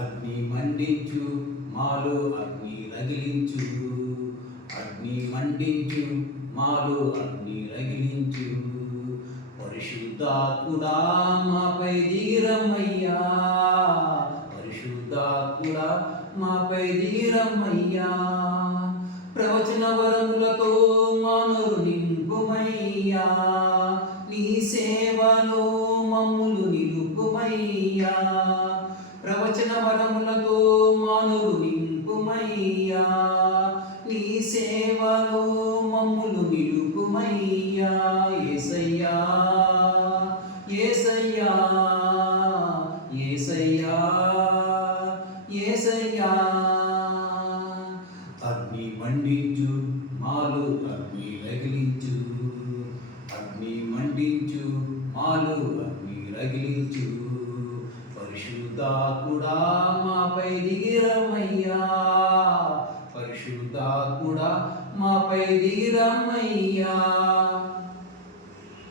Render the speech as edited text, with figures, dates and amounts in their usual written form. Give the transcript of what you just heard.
అగ్ని మండించు మాలో అగ్ని రగిలించు, అగ్ని మండించు మాలో అగ్ని రగిలించు. పరిశుద్ధాత్ముడా మాపై దిగిరమ్మయ్యా, పరిశుద్ధాత్ముడా మాపై దిగిరమ్మయ్యా. ప్రవచన వరములతో మానరు నింపుమయ్యా, నీ సేవలో మమ్ములు నిలుపుమయ్యా. ప్రవచన వరములతో మానరు నింపుమయ్యా, నీ సేవలో మమ్ములు నిలుపుమయ్యా. యేసయ్యా యేసయ్యా యేసయ్యా యేసయ్యా. అగ్ని మండించు మాలో అగ్ని రగిలించు, అగ్ని మండించు మాలో అగ్ని రగిలించు. పరిశుద్ధాత్ముడా మాపై దిగిరమ్మయ్యా, పరిశుద్ధాత్ముడా మాపై దిగిరమ్మయ్యా.